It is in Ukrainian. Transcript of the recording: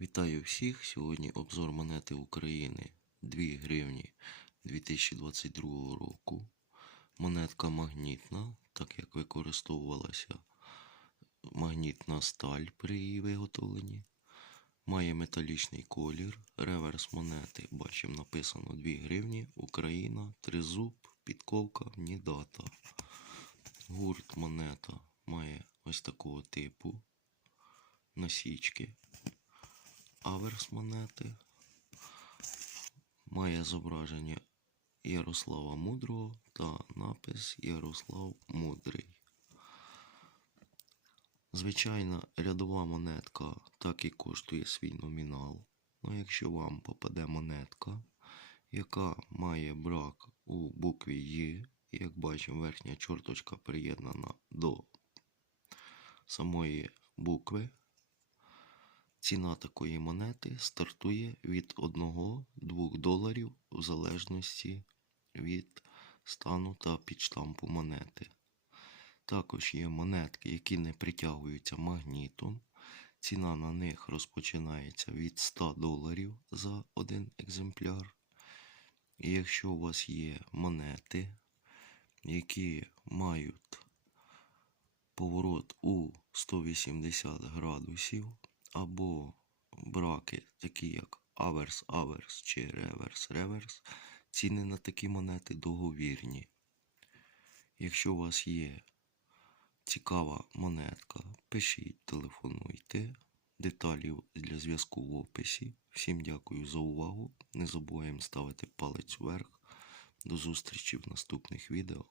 Вітаю всіх! Сьогодні обзор монети України 2 гривні 2022 року. Монетка магнітна, так як використовувалася магнітна сталь при її виготовленні. Має металічний колір. Реверс монети. Бачимо написано 2 гривні, Україна, тризуб, підковка, ні дата. Гурт монета має ось такого типу насічки. Аверс монети має зображення Ярослава Мудрого та напис Ярослав Мудрий. Звичайна рядова монетка так і коштує свій номінал. Ну, якщо вам попаде монетка, яка має брак у букві Й, як бачимо, верхня чорточка приєднана до самої букви, Ціна такої монети стартує від 1-2 доларів в залежності від стану та підштампу монети. Також є монетки, які не притягуються магнітом. Ціна на них розпочинається від 100 доларів за один екземпляр. І якщо у вас є монети, які мають поворот у 180 градусів, або браки, такі як аверс, аверс чи реверс, реверс, ціни на такі монети договірні. Якщо у вас є цікава монетка, пишіть, телефонуйте. Деталі для зв'язку в описі. Всім дякую за увагу. Не забуваємо ставити палець вверх. До зустрічі в наступних відео.